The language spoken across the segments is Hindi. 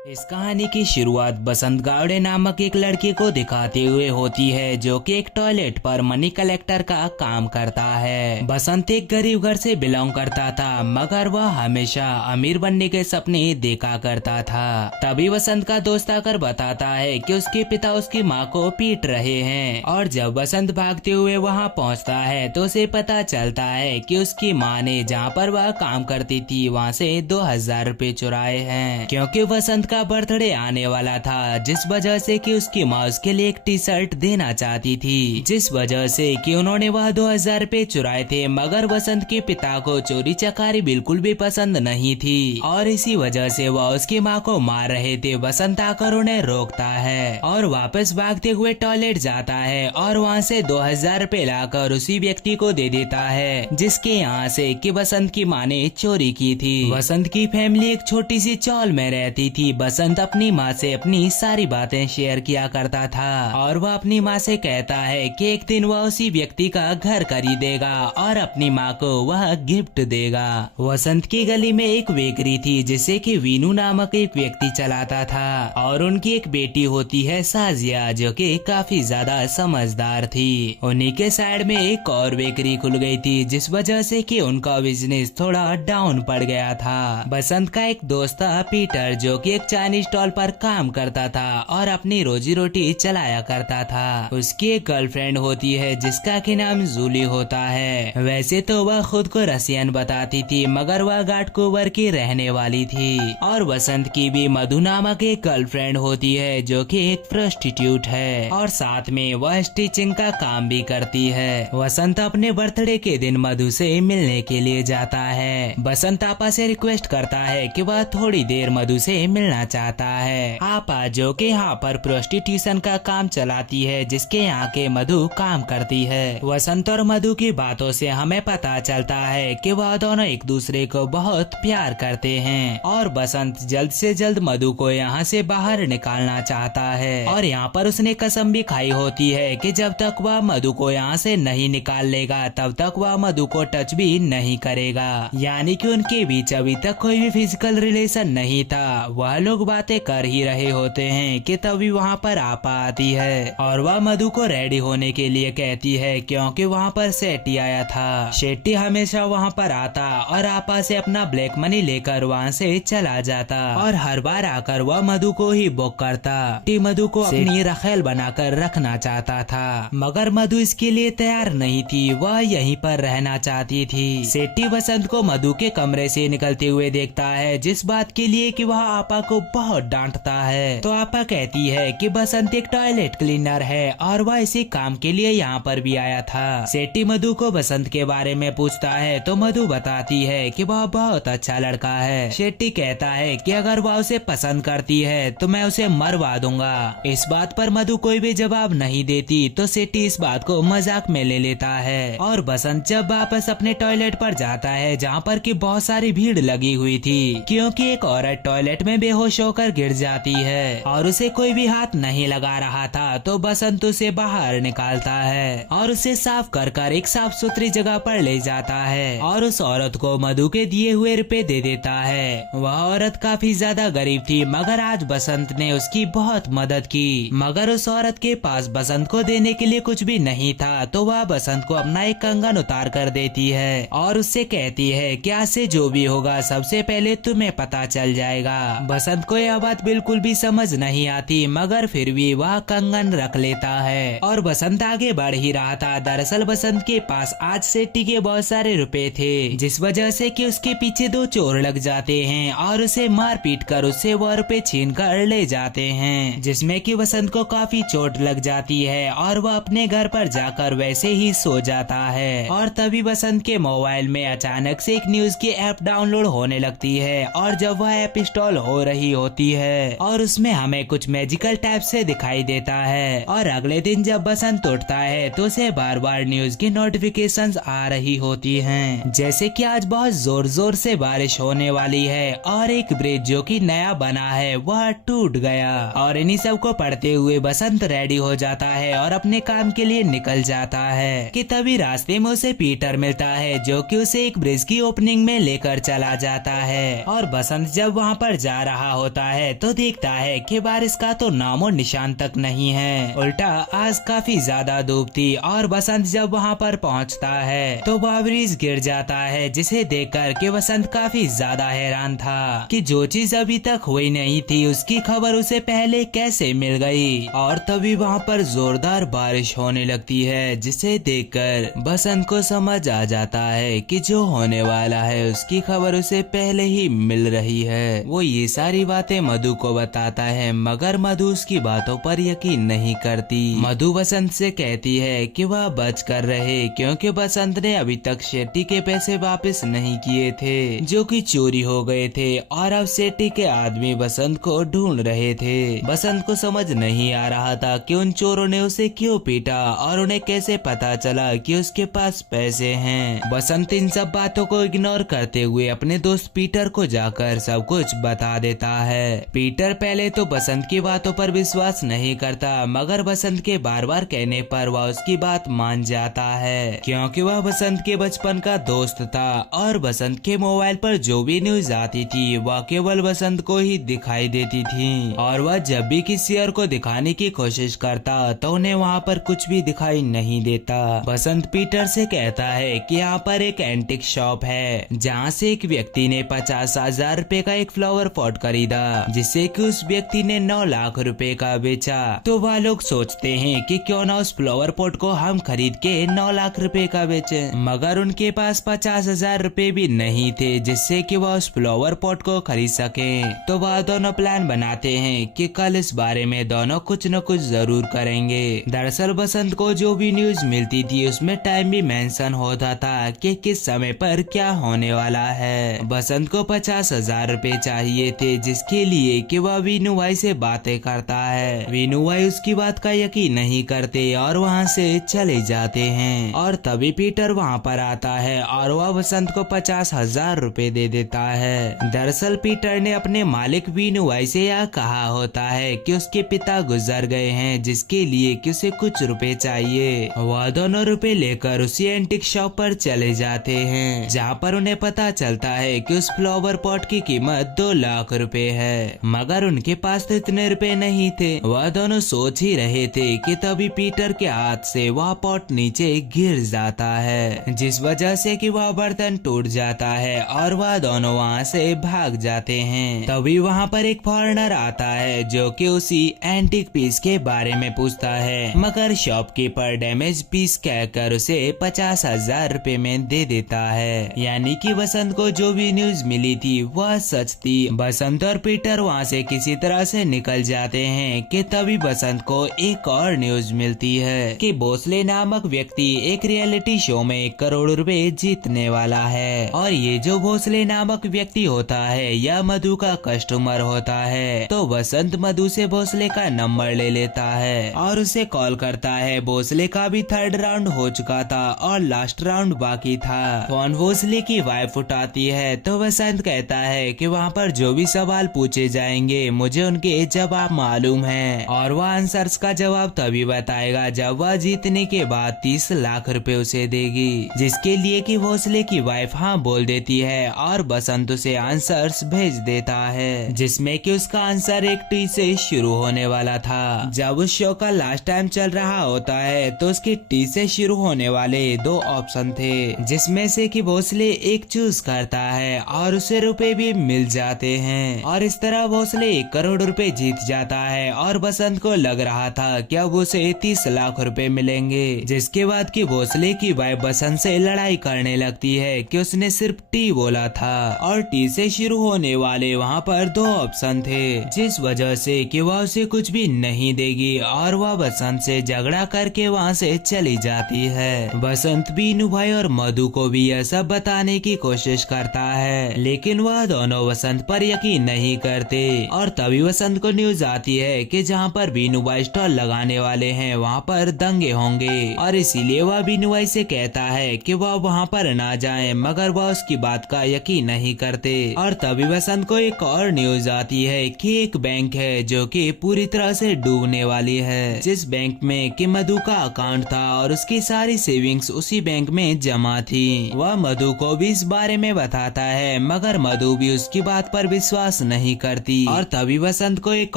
इस कहानी की शुरुआत बसंत गावड़े नामक एक लड़के को दिखाते हुए होती है, जो कि एक टॉयलेट पर मनी कलेक्टर का काम करता है। बसंत एक गरीब घर से बिलोंग करता था, मगर वह हमेशा अमीर बनने के सपने देखा करता था। तभी बसंत का दोस्त आकर बताता है कि उसके पिता उसकी माँ को पीट रहे हैं, और जब बसंत भागते हुए वहाँ पहुँचता है तो उसे पता चलता है कि उसकी माँ ने जहाँ पर वह काम करती थी वहाँ से 2000 रुपए चुराए हैं, क्योंकि बसंत का बर्थडे आने वाला था, जिस वजह से कि उसकी माँ उसके लिए एक टी शर्ट देना चाहती थी, जिस वजह से कि उन्होंने वह 2000 रुपए चुराए थे। मगर बसंत के पिता को चोरी चकारी बिल्कुल भी पसंद नहीं थी, और इसी वजह से वह उसकी माँ को मार रहे थे। बसंत आकर उन्हें रोकता है और वापस भागते हुए टॉयलेट जाता है, और वहाँ से 2000 रुपए लाकर उसी व्यक्ति को दे देता है जिसके यहाँ से कि बसंत की माँ ने चोरी की थी। बसंत की फैमिली एक छोटी सी चौल में रहती थी। बसंत अपनी माँ से अपनी सारी बातें शेयर किया करता था, और वह अपनी माँ से कहता है कि एक दिन वह उसी व्यक्ति का घर खरीदेगा और अपनी माँ को वह गिफ्ट देगा। बसंत की गली में एक बेकरी थी जिसे कि वीनू नामक एक व्यक्ति चलाता था, और उनकी एक बेटी होती है साजिया, जो कि काफी ज्यादा समझदार थी। उन्हीं के साइड में एक और बेकरी खुल गई थी, जिस वजह से कि उनका बिजनेस थोड़ा डाउन पड़ गया था। बसंत का एक दोस्त था पीटर, जो कि एक चाइनीज स्टॉल पर काम करता था और अपनी रोजी रोटी चलाया करता था। उसकी एक गर्लफ्रेंड होती है जिसका कि नाम जूली होता है। वैसे तो वह खुद को रसियन बताती थी, मगर वह घाटकोपर की रहने वाली थी। और बसंत की भी मधु नामक एक गर्लफ्रेंड होती है, जो कि एक प्रोस्टिट्यूट है, और साथ में वह स्टिचिंग का काम भी करती है। बसंत अपने बर्थडे के दिन मधु से मिलने के लिए जाता है। बसंत आपा से रिक्वेस्ट करता है कि वह थोड़ी देर मधु से मिलना चाहता है। आपा, जो कि यहाँ पर प्रोस्टिट्यूशन का काम चलाती है, जिसके यहाँ के मधु काम करती है। बसंत और मधु की बातों से हमें पता चलता है कि वह दोनों एक दूसरे को बहुत प्यार करते हैं, और बसंत जल्द से जल्द मधु को यहाँ से बाहर निकालना चाहता है। और यहाँ पर उसने कसम भी खाई होती है कि जब तक वह मधु को यहाँ से नहीं निकाल लेगा तब तक वह मधु को टच भी नहीं करेगा। यानी कि उनके बीच अभी तक कोई भी फिजिकल रिलेशन नहीं था। वह लोग बातें कर ही रहे होते हैं कि तभी वहाँ पर आपा आती है, और वह मधु को रेडी होने के लिए कहती है, क्योंकि वहाँ पर शेट्टी आया था। शेट्टी हमेशा वहाँ पर आता और आपा से अपना ब्लैक मनी लेकर वहाँ से चला जाता, और हर बार आकर वह मधु को ही बुक करता। मधु को अपनी रखेल बनाकर रखना चाहता था, मगर मधु इसके लिए तैयार नहीं थी। वह यहीं पर रहना चाहती थी। शेट्टी बसंत को मधु के कमरे से निकलते हुए देखता है, जिस बात के लिए कि वह आपा को बहुत डांटता है। तो आपा कहती है कि बसंत एक टॉयलेट क्लीनर है और वह इसी काम के लिए यहाँ पर भी आया था। शेट्टी मधु को बसंत के बारे में पूछता है, तो मधु बताती है कि वह बहुत अच्छा लड़का है। शेट्टी कहता है कि अगर वह उसे पसंद करती है तो मैं उसे मरवा दूंगा। इस बात पर मधु कोई भी जवाब नहीं देती, तो शेट्टी इस बात को मजाक में ले लेता है। और बसंत जब वापस अपने टॉयलेट पर जाता है, जहाँ पर कि बहुत सारी भीड़ लगी हुई थी, क्योंकि एक औरत टॉयलेट में बेहोश होकर गिर जाती है और उसे कोई भी हाथ नहीं लगा रहा था, तो बसंत उसे बाहर निकालता है और उसे साफ कर एक साफ सुथरी जगह पर ले जाता है, और उस औरत को मधु के दिए हुए रुपए दे देता है। वह औरत काफी ज्यादा गरीब थी, मगर आज बसंत ने उसकी बहुत मदद की। मगर उस औरत के पास बसंत को देने के लिए कुछ भी नहीं था, तो वह बसंत को अपना एक कंगन उतार कर देती है और उससे कहती है कि आज से जो भी होगा सबसे पहले तुम्हें पता चल जाएगा। बसंत को यह बात बिल्कुल भी समझ नहीं आती, मगर फिर भी वह कंगन रख लेता है, और बसंत आगे बढ़ ही रहा था। दरअसल बसंत के पास आज शेट्टी के बहुत सारे रुपए थे, जिस वजह से कि उसके पीछे दो चोर लग जाते हैं और उसे मार पीट कर उससे वह रुपए छीन कर ले जाते हैं, जिसमें कि बसंत को काफी चोट लग जाती है और वह अपने घर पर जाकर वैसे ही सो जाता है। और तभी बसंत के मोबाइल में अचानक से एक न्यूज की ऐप डाउनलोड होने लगती है, और जब वह ऐप इंस्टॉल हो रही होती है और उसमें हमें कुछ मैजिकल टाइप से दिखाई देता है। और अगले दिन जब बसंत उठता है तो उसे बार बार न्यूज की नोटिफिकेशंस आ रही होती हैं, जैसे कि आज बहुत जोर जोर से बारिश होने वाली है और एक ब्रिज जो कि नया बना है वह टूट गया। और इन्हीं सब को पढ़ते हुए बसंत रेडी हो जाता है और अपने काम के लिए निकल जाता है कि तभी रास्ते में उसे पीटर मिलता है, जो कि उसे एक ब्रिज की ओपनिंग में लेकर चला जाता है। और बसंत जब वहाँ पर जा रहा रहा होता है तो देखता है कि बारिश का तो नामो निशान तक नहीं है। उल्टा आज काफी ज्यादा धूप थी और बसंत जब वहाँ पर पहुँचता है तो बारिश गिर जाता है, जिसे देखकर के बसंत काफी ज्यादा हैरान था कि जो चीज अभी तक हुई नहीं थी उसकी खबर उसे पहले कैसे मिल गई। और तभी वहाँ पर जोरदार बारिश होने लगती है, जिसे देखकर बसंत को समझ आ जाता है कि जो होने वाला है उसकी खबर उसे पहले ही मिल रही है। वो ये सारी बातें मधु को बताता है, मगर मधु उसकी बातों पर यकीन नहीं करती। मधु बसंत से कहती है कि वह बच कर रहे, क्योंकि बसंत ने अभी तक शेट्टी के पैसे वापस नहीं किए थे जो कि चोरी हो गए थे, और अब शेट्टी के आदमी बसंत को ढूंढ रहे थे। बसंत को समझ नहीं आ रहा था कि उन चोरों ने उसे क्यों पीटा और उन्हें कैसे पता चला कि उसके पास पैसे हैं। बसंत इन सब बातों को इग्नोर करते हुए अपने दोस्त पीटर को जाकर सब कुछ बता देता है। पीटर पहले तो बसंत की बातों पर विश्वास नहीं करता, मगर बसंत के बार बार कहने पर वह उसकी बात मान जाता है, क्योंकि वह बसंत के बचपन का दोस्त था और बसंत के मोबाइल पर जो भी न्यूज आती थी वह केवल बसंत को ही दिखाई देती थी, और वह जब भी किसी और को दिखाने की कोशिश करता तो उन्हें वहाँ पर कुछ भी दिखाई नहीं देता। बसंत पीटर से कहता है कि यहाँ पर एक एंटिक शॉप है जहाँ से एक व्यक्ति ने 50,000 रुपए का एक फ्लावर पॉट खरीदा, जिसे कि उस व्यक्ति ने 9 लाख रुपए का बेचा। तो वह लोग सोचते हैं कि क्यों ना उस फ्लावर पॉट को हम खरीद के 9 लाख रुपए का बेचे, मगर उनके पास 50,000 रुपए भी नहीं थे जिससे कि वह उस फ्लावर पॉट को खरीद सके। तो वह दोनों प्लान बनाते हैं कि कल इस बारे में दोनों कुछ न कुछ जरूर करेंगे। दरअसल बसंत को जो भी न्यूज मिलती थी उसमें टाइम भी मेंशन होता था कि किस समय पर क्या होने वाला है। बसंत को 50,000 रुपए चाहिए थे, जिसके लिए कि वह वीनू भाई से बातें करता है। वीनू भाई उसकी बात का यकीन नहीं करते और वहाँ से चले जाते हैं। और तभी पीटर वहाँ पर आता है और वह बसंत को 50,000 रुपए दे देता है। दरअसल पीटर ने अपने मालिक वीनू भाई से यह कहा होता है कि उसके पिता गुजर गए हैं, जिसके लिए कि उसे कुछ रुपए चाहिए। वह दोनों रुपए लेकर उसी एंटिक शॉप पर चले जाते हैं, जहाँ पर उन्हें पता चलता है कि उस फ्लावर पॉट की कीमत 2 लाख रुपए है, मगर उनके पास तो इतने रुपए नहीं थे। वह दोनों सोच ही रहे थे कि तभी पीटर के हाथ से वह पॉट नीचे गिर जाता है, जिस वजह से कि वह बर्तन टूट जाता है और वह दोनों वहाँ से भाग जाते हैं। तभी वहाँ पर एक फॉरेनर आता है जो कि उसी एंटिक पीस के बारे में पूछता है, मगर शॉपकीपर डैमेज पीस कहकर उसे 50,000 रुपए में दे देता है। यानी कि बसंत को जो भी न्यूज मिली थी वह सच थी। बसंत और पीटर वहाँ से किसी तरह से निकल जाते हैं कि तभी बसंत को एक और न्यूज मिलती है कि भोसले नामक व्यक्ति एक रियलिटी शो में 1 करोड़ रुपए जीतने वाला है। और ये जो भोसले नामक व्यक्ति होता है यह मधु का कस्टमर होता है। तो बसंत मधु से भोसले का नंबर ले लेता है और उसे कॉल करता है। भोसले का भी 3rd राउंड हो चुका था और लास्ट राउंड बाकी था। फोन भोसले की वाइफ उठाती है तो बसंत कहता है कि वहाँ पर जो भी सवाल पूछे जाएंगे मुझे उनके जवाब मालूम है, और वह आंसर्स का जवाब तभी बताएगा जब वह जीतने के बाद 30 लाख रुपए उसे देगी, जिसके लिए कि भोसले की वाइफ हाँ बोल देती है और बसंत उसे आंसर्स भेज देता है, जिसमें कि उसका आंसर एक टी से शुरू होने वाला था। जब उस शो का लास्ट टाइम चल रहा होता है तो उसकी टी से शुरू होने वाले 2 ऑप्शन थे, जिसमें से कि भोसले एक चूज करता है और उसे रुपए भी मिल जाते हैं। और इस तरह भोसले 1 करोड़ रुपए जीत जाता है और बसंत को लग रहा था कि अब उसे 30 लाख रुपए मिलेंगे। जिसके बाद कि भोसले की वाइफ बसंत से लड़ाई करने लगती है कि उसने सिर्फ टी बोला था और टी से शुरू होने वाले वहाँ पर 2 ऑप्शन थे, जिस वजह से कि वह उसे कुछ भी नहीं देगी और वह बसंत से झगड़ा करके वहाँ से चली जाती है। बसंत बीनू भाई और मधु को भी यह सब बताने की कोशिश करता है, लेकिन वह दोनों बसंत पर यकीन नहीं करते। और तभी बसंत को न्यूज आती है कि जहाँ पर बीनू भाई स्टॉल लगाने वाले हैं वहाँ पर दंगे होंगे, और इसीलिए वह बीनू भाई से कहता है कि वह वहाँ पर ना जाए, मगर वह उसकी बात का यकीन नहीं करते। और तभी बसंत को एक और न्यूज आती है कि एक बैंक है जो कि पूरी तरह से डूबने वाली है, जिस बैंक में कि मधु का अकाउंट था और उसकी सारी सेविंग्स उसी बैंक में जमा थी। वह मधु को भी इस बारे में बताता है, मगर मधु भी उसकी बात पर विश्वास विश्वास नहीं करती। और तभी बसंत को एक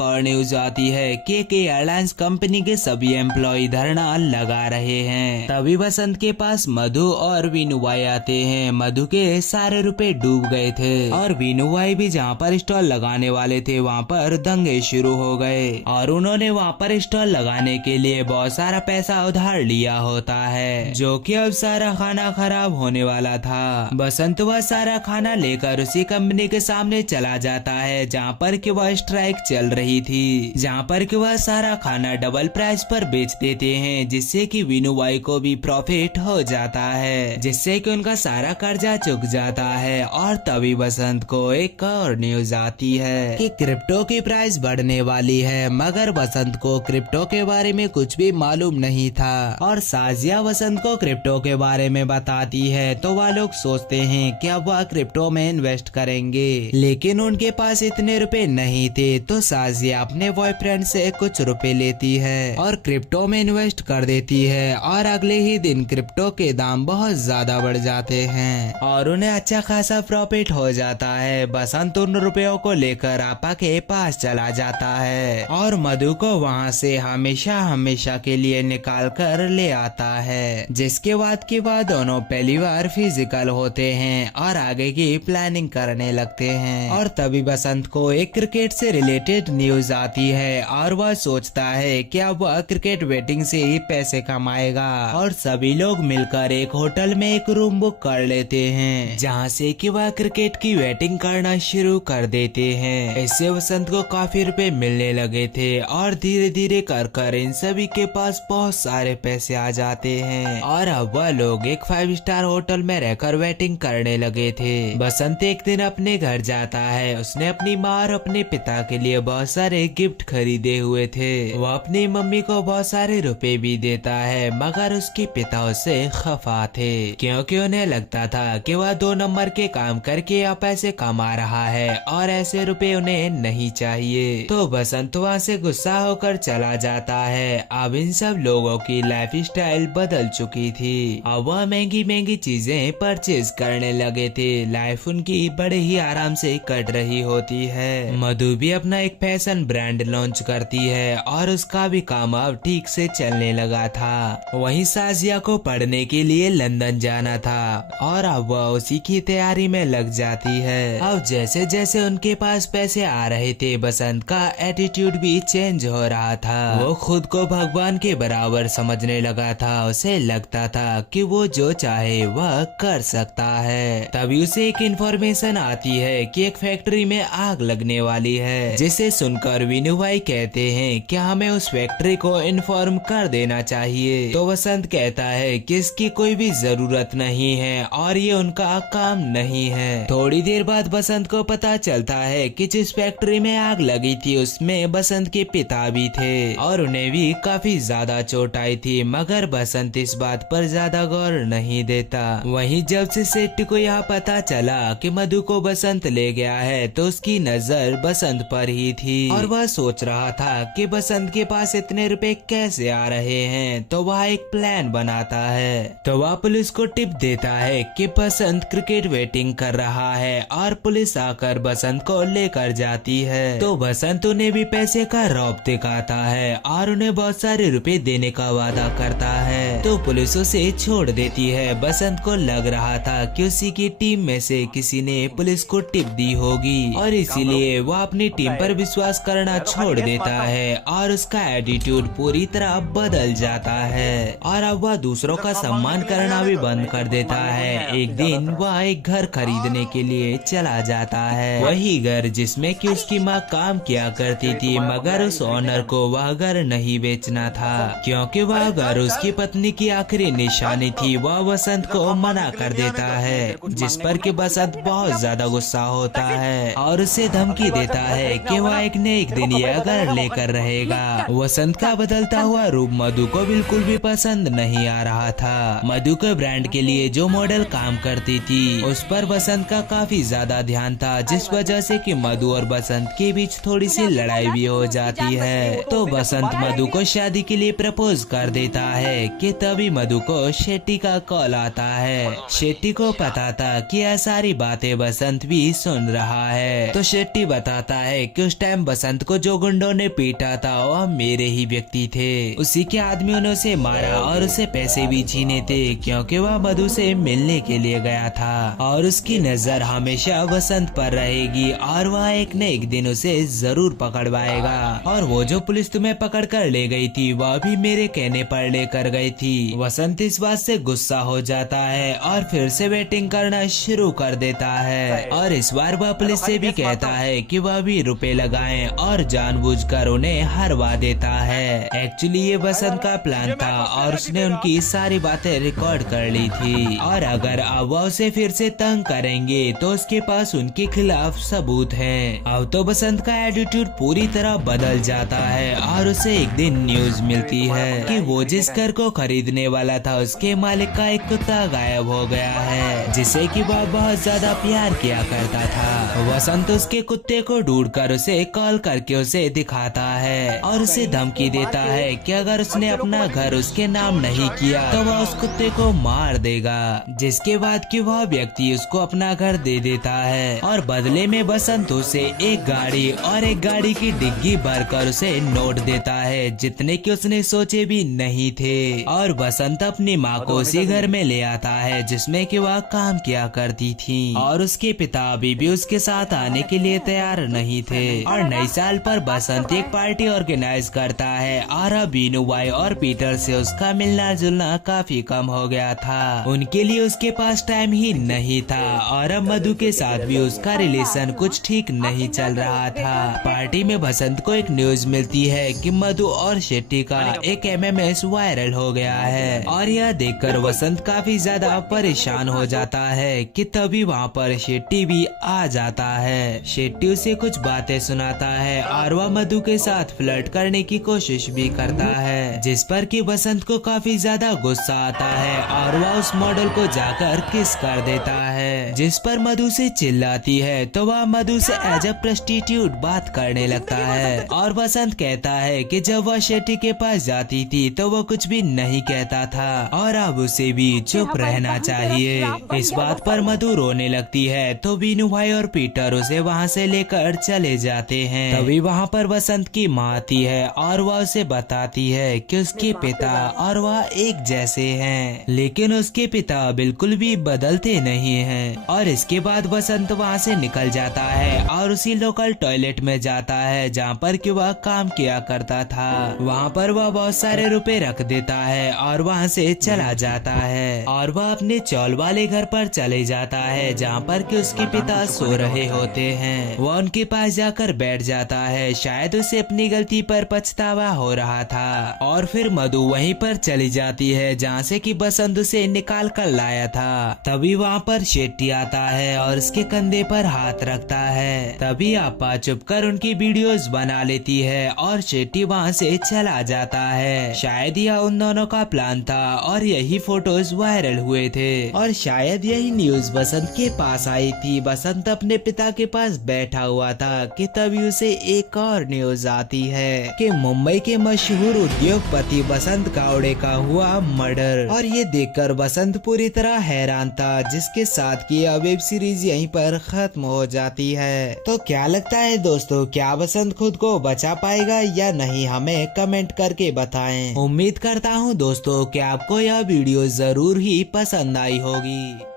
और न्यूज आती है कि एक एयरलाइंस कंपनी के सभी एम्प्लॉय धरना लगा रहे हैं। तभी बसंत के पास मधु और वीनू भाई आते हैं। मधु के सारे रुपए डूब गए थे और वीनू भाई भी जहाँ पर स्टॉल लगाने वाले थे वहाँ पर दंगे शुरू हो गए और उन्होंने वहाँ पर स्टॉल लगाने के लिए बहुत सारा पैसा उधार लिया होता है, जो कि अब सारा खाना खराब होने वाला था। बसंत वह सारा खाना लेकर उसी कंपनी के सामने चला जाता है जहाँ पर कि वह स्ट्राइक चल रही थी, जहाँ पर कि वह सारा खाना डबल प्राइस पर बेच देते हैं, जिससे कि वीनू भाई को भी प्रॉफिट हो जाता है, जिससे कि उनका सारा कर्जा चुक जाता है। और तभी बसंत को एक और न्यूज आती है कि क्रिप्टो की प्राइस बढ़ने वाली है, मगर बसंत को क्रिप्टो के बारे में कुछ भी मालूम नहीं था। और साजिया बसंत को क्रिप्टो के बारे में बताती है तो वह लोग सोचते हैं कि अब वह क्रिप्टो में इन्वेस्ट करेंगे, लेकिन उनके पास इतने रुपए नहीं थे। तो साजिया अपने बॉयफ्रेंड से कुछ रुपए लेती है और क्रिप्टो में इन्वेस्ट कर देती है और अगले ही दिन क्रिप्टो के दाम बहुत ज्यादा बढ़ जाते हैं और उन्हें अच्छा खासा प्रॉफिट हो जाता है। बसंत उन रुपयों को लेकर आपा के पास चला जाता है और मधु को वहाँ से हमेशा हमेशा के लिए निकाल कर ले आता है, जिसके बाद की बात दोनों पहली बार फिजिकल होते हैं और आगे की प्लानिंग करने लगते हैं। और तभी बसंत को एक क्रिकेट से रिलेटेड न्यूज आती है और वह सोचता है कि अब वह क्रिकेट बेटिंग से ही पैसे कमाएगा और सभी लोग मिलकर एक होटल में एक रूम बुक कर लेते हैं, जहाँ से कि वह क्रिकेट की बैटिंग करना शुरू कर देते हैं। इससे बसंत को काफी रुपए मिलने लगे थे और धीरे धीरे कर इन सभी के पास बहुत सारे पैसे आ जाते हैं और अब वह लोग एक 5 स्टार होटल में रहकर बैटिंग करने लगे थे। बसंत एक दिन अपने घर जाता है। उसने अपनी माँ और अपने पिता के लिए बहुत सारे गिफ्ट खरीदे हुए थे। वह अपनी मम्मी को बहुत सारे रुपए भी देता है, मगर उसके पिता उससे खफा थे क्योंकि उन्हें लगता था कि वह 2 नंबर के काम करके या पैसे कमा रहा है और ऐसे रुपए उन्हें नहीं चाहिए। तो बसंत वहाँ से गुस्सा होकर चला जाता है। अब इन सब लोगों की लाइफ स्टाइल बदल चुकी थी। अब वह महंगी महंगी चीजें परचेज करने लगे थे। लाइफ उनकी बड़े ही आराम से कट रही होती है। मधु भी अपना एक फैशन ब्रांड लॉन्च करती है और उसका भी काम अब ठीक से चलने लगा था। वहीं साजिया को पढ़ने के लिए लंदन जाना था और अब वह उसी की तैयारी में लग जाती है। अब जैसे जैसे उनके पास पैसे आ रहे थे, बसंत का एटीट्यूड भी चेंज हो रहा था। वो खुद को भगवान के बराबर समझने लगा था। उसे लगता था कि वो जो चाहे वह कर सकता है। तभी उसे एक इन्फॉर्मेशन आती है कि एक फैक्ट्री में आग लगने वाली है, जिसे सुनकर वीनू भाई कहते हैं कि हमें उस फैक्ट्री को इन्फॉर्म कर देना चाहिए। तो बसंत कहता है कि इसकी कोई भी जरूरत नहीं है और ये उनका काम नहीं है। थोड़ी देर बाद बसंत को पता चलता है कि जिस फैक्ट्री में आग लगी थी उसमें बसंत के पिता भी थे और उन्हें भी काफी ज्यादा चोट आई थी, मगर बसंत इस बात पर ज्यादा गौर नहीं देता। वहीं जब से सेठ को यह पता चला कि मधु को बसंत ले गया है तो उसकी नजर बसंत पर ही थी और वह सोच रहा था कि बसंत के पास इतने रुपए कैसे आ रहे हैं। तो वह एक प्लान बनाता है। तो वह पुलिस को टिप देता है कि बसंत क्रिकेट बैटिंग कर रहा है और पुलिस आकर बसंत को लेकर जाती है। तो बसंत उन्हें भी पैसे का रौब दिखाता है और उन्हें बहुत सारे रुपए देने का वादा करता है। तो पुलिस उसे छोड़ देती है। बसंत को लग रहा था कि उसी की टीम में से किसी ने पुलिस को टिप दी होगी और इसीलिए वह अपनी टीम पर विश्वास करना छोड़ देता है और उसका एटीट्यूड पूरी तरह बदल जाता है और अब वह दूसरों का सम्मान करना भी बंद कर देता है। एक दिन वह एक घर खरीदने के लिए चला जाता है, वही घर जिसमें कि उसकी माँ काम किया करती थी, मगर उस ओनर को वह घर नहीं बेचना था क्योंकि वह घर उसकी पत्नी की आखिरी निशानी थी। वह बसंत को मना कर देता है, जिस पर कि बसंत बहुत ज्यादा गुस्सा होता है और उसे धमकी देता है कि वह एक न एक दिन यह घर लेकर रहेगा। बसंत का बदलता हुआ रूप मधु को बिल्कुल भी पसंद नहीं आ रहा था। मधु के ब्रांड के लिए जो मॉडल काम करती थी उस पर बसंत का काफी ज्यादा ध्यान था, जिस वजह से कि मधु और बसंत के बीच थोड़ी सी लड़ाई भी हो जाती है। तो बसंत मधु को शादी के लिए प्रपोज कर देता है कि तभी मधु को शेट्टी का कॉल आता है। शेट्टी को पता था कि यह सारी बातें बसंत भी सुन रहा है। तो शेट्टी बताता है कि उस टाइम बसंत को जो गुंडों ने पीटा था वह मेरे ही व्यक्ति थे। उसी के आदमियों ने उसे मारा और उसे पैसे भी छीने थे क्योंकि वह मधु से मिलने के लिए गया था और उसकी नजर हमेशा बसंत पर रहेगी और वह एक न एक दिन उसे जरूर पकड़वाएगा। और वो जो पुलिस तुम्हें पकड़ कर ले गई थी वह भी मेरे कहने पर लेकर गई थी। बसंत इस बात से गुस्सा हो जाता है और फिर से वेटिंग करना शुरू कर देता है और इस बार वह पुलिस से भी कहता है कि वह भी रुपए लगाएं और जानबूझकर उन्हें हरवा देता है। एक्चुअली ये बसंत का प्लान था और उसने उनकी सारी बातें रिकॉर्ड कर ली थी और अगर अब वह उसे फिर से तंग करेंगे तो उसके पास उनके खिलाफ सबूत है। अब तो बसंत का एटीट्यूड पूरी तरह बदल जाता है और उसे एक दिन न्यूज मिलती है कि वो जिस घर को खरीदने वाला था उसके मालिक का एक कुत्ता गायब हो गया है जिसे कि वह बहुत ज्यादा प्यार किया करता था। बसंत उसके कुत्ते को ढूंढकर उसे कॉल करके उसे दिखाता है और उसे धमकी देता है कि अगर उसने अपना घर उसके नाम नहीं किया तो वह उस कुत्ते को मार देगा। जिसके बाद कि वह व्यक्ति उसको अपना घर दे देता है और बदले में बसंत उसे एक गाड़ी और एक गाड़ी की डिग्गी भरकर उसे नोट देता है जितने कि उसने सोचे भी नहीं थे। और बसंत अपनी माँ को उसी घर में ले आता है जिसमें कि वह काम किया करती थी और उसके पिता अभी भी उसके साथ आने के लिए तैयार नहीं थे। और नए साल पर बसंत एक पार्टी ऑर्गेनाइज करता है और अब बीनू भाई और पीटर से उसका मिलना जुलना काफी कम हो गया था। उनके लिए उसके पास टाइम ही नहीं था और अब मधु के साथ भी उसका रिलेशन कुछ ठीक नहीं चल रहा था। पार्टी में बसंत को एक न्यूज मिलती है कि मधु और शेट्टी का एक MMS वायरल हो गया है और यह देखकर बसंत काफी ज्यादा परेशान हो जाता है कि तभी वहाँ पर शेट्टी भी आ जाता है। शेट्टी उसे कुछ बातें सुनाता है और वह मधु के साथ फ्लर्ट करने की कोशिश भी करता है जिस पर कि बसंत को काफी ज्यादा गुस्सा आता है और वह उस मॉडल को जाकर किस कर देता है जिस पर मधु से चिल्लाती है तो वह मधु से एज अ प्रोस्टिट्यूट बात करने लगता है और बसंत कहता है कि जब वह शेट्टी के पास जाती थी तो वो कुछ भी नहीं कहता था और अब उसे भी चुप रहना चाहिए। इस बात पर मधु रोने लगती है तो बीनू भाई और पीटर उसे वहाँ से लेकर चले जाते हैं। तभी वहाँ पर बसंत की माँ आती है और वह उसे बताती है कि उसके पिता और वह एक जैसे हैं लेकिन उसके पिता बिल्कुल भी बदलते नहीं हैं। और इसके बाद बसंत वहाँ से निकल जाता है और उसी लोकल टॉयलेट में जाता है जहाँ पर कि वह काम किया करता था। वहाँ पर वह बहुत सारे रुपए रख देता है और वहाँ से चला जाता है और वह अपने चौल वाले घर पर चले जाता है जहाँ पर कि उसके पिता सो रहे होते हैं। वह उनके पास जाकर बैठ जाता है, शायद उसे अपनी गलती पर पछतावा हो रहा था। और फिर मधु वहीं पर चली जाती है जहाँ से कि बसंत उसे निकाल कर लाया था। तभी वहाँ पर शेट्टी आता है और उसके कंधे पर हाथ रखता है। तभी आपा चुपकर उनकी वीडियोस बना लेती है और शेट्टी वहाँ से चला जाता है। शायद यह उन दोनों का प्लान था और यही फोटोज वायरल हुए थे और शायद यही न्यूज बसंत के पास आई थी। बसंत अपने पिता के पास बैठा हुआ था कि तभी उसे एक और न्यूज आती है कि मुंबई के मशहूर उद्योगपति बसंत गावड़े का हुआ मर्डर। और ये देखकर बसंत पूरी तरह हैरान था, जिसके साथ की यह वेब सीरीज यहीं पर खत्म हो जाती है। तो क्या लगता है दोस्तों, क्या बसंत खुद को बचा पाएगा या नहीं, हमें कमेंट करके बताएं। उम्मीद करता हूँ दोस्तों कि आपको यह वीडियो जरूर ही पसंद आई होगी।